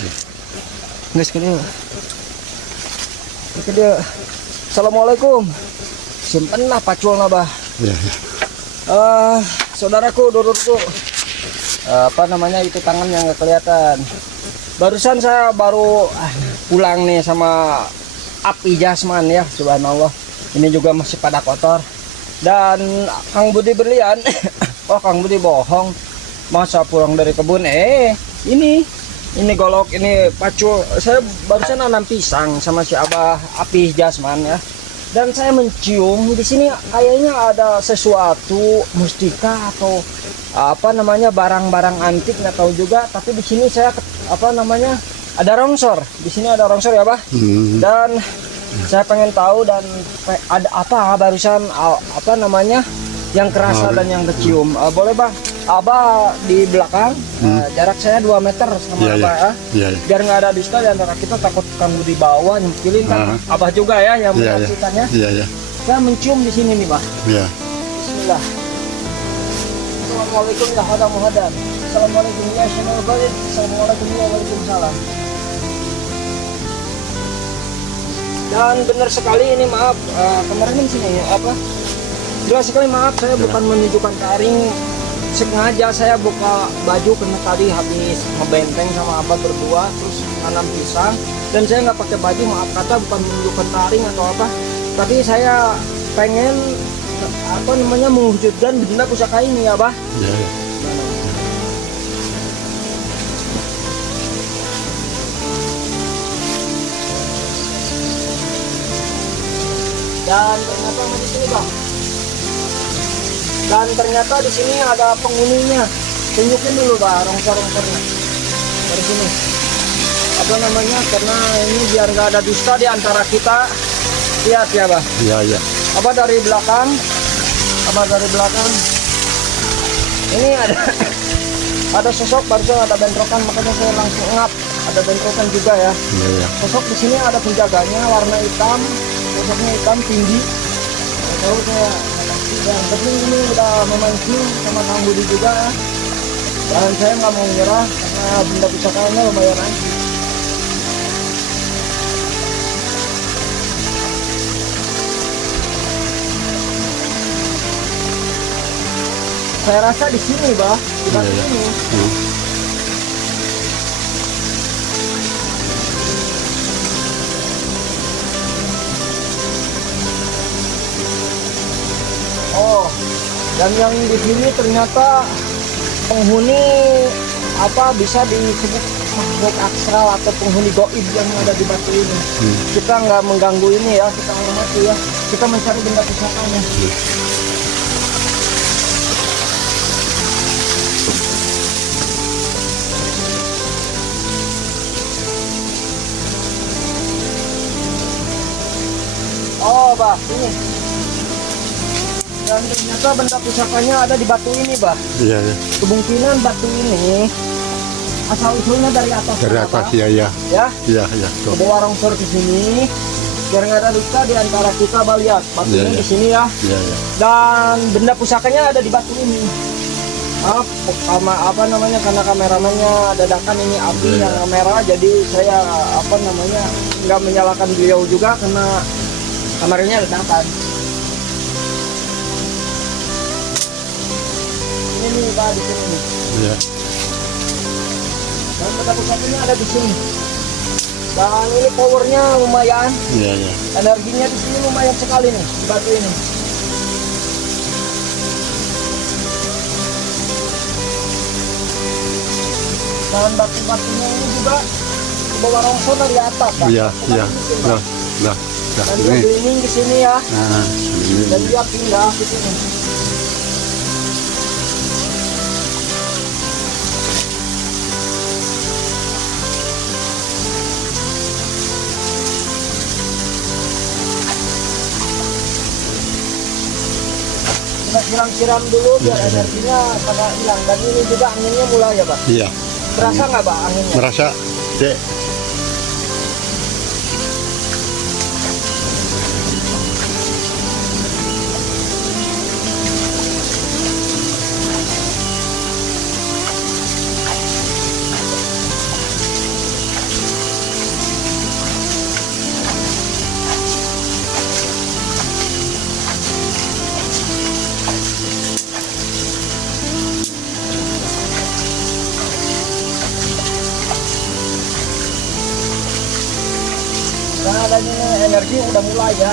Guys, ke dia. Assalamualaikum. Simpenlah paculna bah. Ya. Saudaraku, dulurku. Apa namanya itu tangan yang nggak kelihatan. Barusan saya baru pulang nih sama api jasman ya, subhanallah. Ini juga masih pada kotor. Dan Kang Budi berlian. Oh, Kang Budi bohong. Masa pulang dari kebun? Ini golok, ini pacul. Saya barusan nanam pisang sama si Abah Api Jasman ya. Dan saya mencium di sini kayaknya ada sesuatu mustika atau apa namanya barang-barang antik, nggak tahu juga. Tapi di sini saya apa namanya ada rongsor. Di sini ada rongsor ya, Bah. Dan saya pengen tahu dan ada apa barusan apa namanya yang kerasa dan yang kecium. Boleh Bang, Abah di belakang, jarak saya 2 meter sama Abah ya. Biar nggak ada dusta di antara kita, takut kamu di bawah nyempilin kan. Abah juga ya yang menyaksikannya. Saya mencium di sini nih Bang. Bismillah. Assalamualaikum ya hada muhadan. Assalamualaikum ya syaikhul barid. Assalamualaikum ya waalaikumsalam. Dan benar sekali ini, maaf kemarin di sini apa? Jelas sekali, maaf saya bukan menunjukkan taring, sengaja saya buka baju karena tadi habis ngebenteng sama Abah berdua terus nanam pisang dan saya nggak pakai baju, maaf kata bukan menunjukkan taring atau apa, tapi saya pengen apa namanya mewujudkan benda pusaka ini ya Bah. Dan ternyata di sini Bang. Dan ternyata di sini ada penghuninya. Tunjukin dulu Bang rongsor-rongsornya. Dari sini. Apa namanya? Karena ini biar nggak ada dusta di antara kita. Lihat ya Bang. Iya. Apa dari belakang? Ini ada sosok barusan ada bentrokan, makanya saya langsung ngap. Ada bentrokan juga ya. Sosok di sini ada penjaganya warna hitam. Sosoknya hitam tinggi. Tahu saya dan penting ini udah memancing sama Kang Budi juga ya. Dan saya nggak mau menyerah karena benda pusakanya lumayan antik. Saya rasa di sini Bah, di batu ini. Oh, dan yang di sini ternyata penghuni apa bisa disebut makhluk astral atau penghuni goib yang ada di batu ini. Kita nggak mengganggu ini ya, kita hormati ya. Kita mencari benda pusakanya. Oh, Bah, ini. Dan ternyata benda pusakanya ada di batu ini, Bah. Iya. Kemungkinan batu ini asal usulnya dari atas. Dari atas ya. Iya. Bawa rongsor ke sini, biar nggak ada dusta di antara kita, Bah. Lihat batunya di sini ya. Dan benda pusakanya ada di batu ini. Maaf, apa namanya karena kameramennya dadakan ini api yang kamera, jadi saya apa namanya nggak menyalakan beliau juga karena kameranya dadakan. Ini Pak di sini. Iya. Dan benda pusakanya ada di sini. Dan ini powernya lumayan. Iya. Energinya di sini lumayan sekali nih di batu ini. Dan batu-batunya ini juga bawa rongsor dari atas. Iya. Nah. Dan dia cleaning di sini ya. Dan dia pindah ke sini. Kita siram-siram dulu biar energinya pada hilang. Dan ini juga anginnya mulai ya Pak. Iya. Berasa nggak Pak anginnya? Merasa, Dek. ini energi udah mulai ya.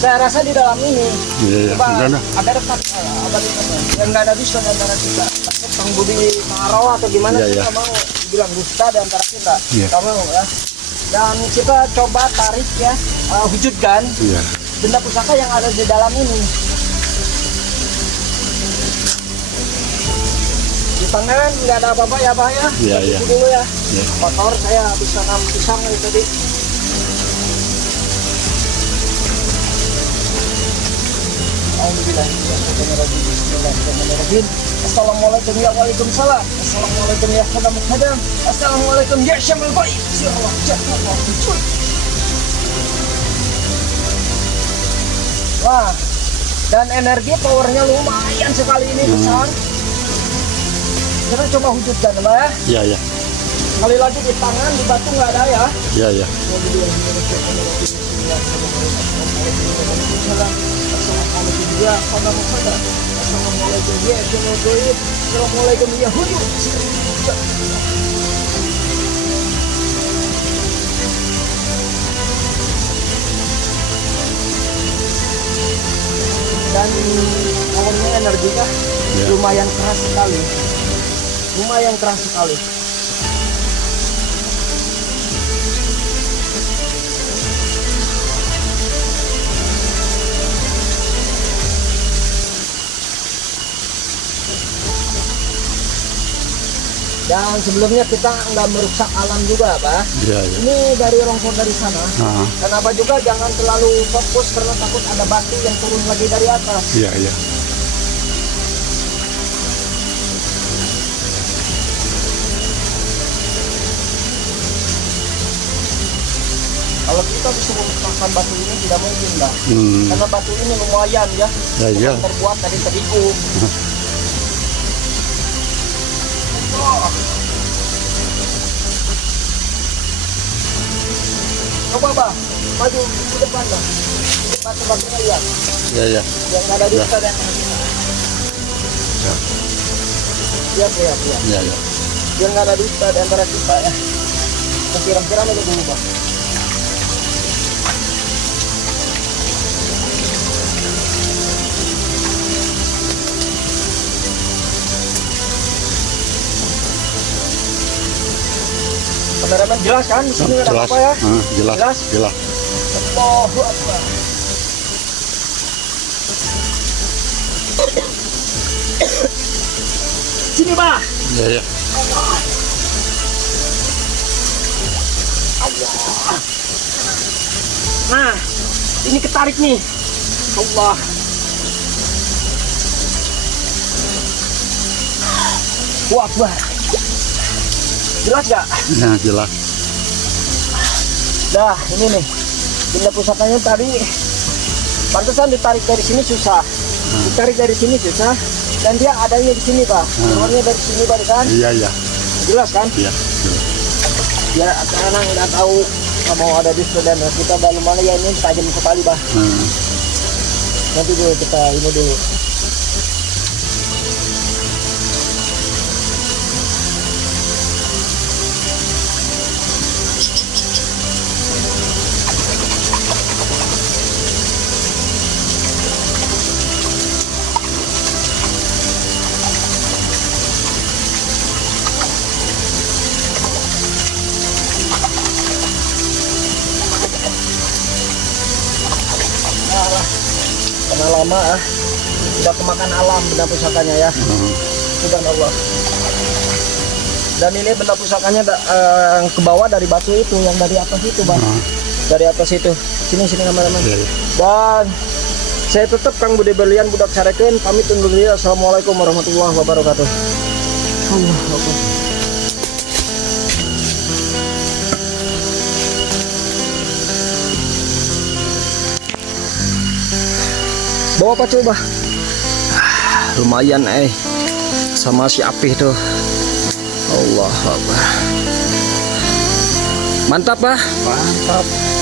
Saya rasa di dalam ini Iya, iya. coba Enggak, agak dekat, agak dekat ya. Yang nggak ada dusta di antara kita. Bang Budi Marawa atau gimana Iya, kita iya. mau bilang dusta di antara kita. Iya. Kita mau ya. Dan kita coba tarik ya, wujudkan Iya. benda pusaka yang ada di dalam ini. Di tangan nggak ada apa-apa ya Pak ya. Iya, iya. Itu dulu ya. Iya. Kotor saya habis tanam pisang itu tadi. Bismillahirrahmanirrahim. Assalamualaikum ya waalaikumsalam. Assalamualaikum ya khadam khadam. Assalamualaikum ya syamul baik. Sirullah jannah cuy. Wah, dan energi powernya lumayan sekali ini besar. Kita coba wujudkan Mbak ya. Iya, iya. Kali lagi di tangan, di batu nggak ada ya. Iya, iya. Assalamualaikum ya khadam khadam. Assalamualaikum ya syamul baik. Assalamualaikum ya hujud. Dan powernya energinya Ya. lumayan keras sekali, lumayan keras sekali. Dan sebelumnya kita nggak merusak alam juga Pak. Iya, iya. Ini dari rongsor dari sana. Ah, Kenapa juga jangan terlalu fokus karena takut ada batu yang turun lagi dari atas. iya, iya. Kalau kita bisa memusnahkan batu ini tidak mungkin Mbak. Karena batu ini lumayan ya. Ya, iya. Bukan terbuat dari terigu. Oh. Coba Mbak, maju ke depan Mbak. Batu-batunya lihat. Iya, iya. Yang nggak ada dusta dan Ya. lihat. Iya, iya. Yang nggak ada dusta di antara kita ya. Kira-kira aja dulu Mbak. Kameramen jelas kan? Di sini nggak ada Jelas. apa ya? Jelas. Jelas? Jelas. Allahu Akbar. Sini Pak. Iya, iya. Nah, ini ketarik nih. Allah. Wah, Akbar. Jelas gak? Ya, jelas. Dah, ini nih. Benda pusakanya tadi pantesan ditarik dari sini susah. Ditarik dari sini susah. Dan dia adanya di sini, Pak. Keluarnya dari sini, Pak, kan? Iya, iya. Jelas kan? Iya. Jelas. Ya, karena nggak tahu mau ada di dan kita dalam mana ya ini tajam sekali, Pak. Nanti dulu kita ini dulu. Karena lama udah kemakan alam benda pusakanya ya. Subhanallah. Dan ini benda pusakanya ke bawah dari batu itu yang dari atas itu, Bang. Dari atas itu. Sini teman-teman. Iya, iya. Dan saya tetap Kang Budi Berlian budak Sareken pamit undur diri. Assalamualaikum warahmatullahi wabarakatuh. Allah Akbar. Bawa apa coba? Lumayan sama si Apih tuh. Allah Akbar. Mantap, Pak. Mantap.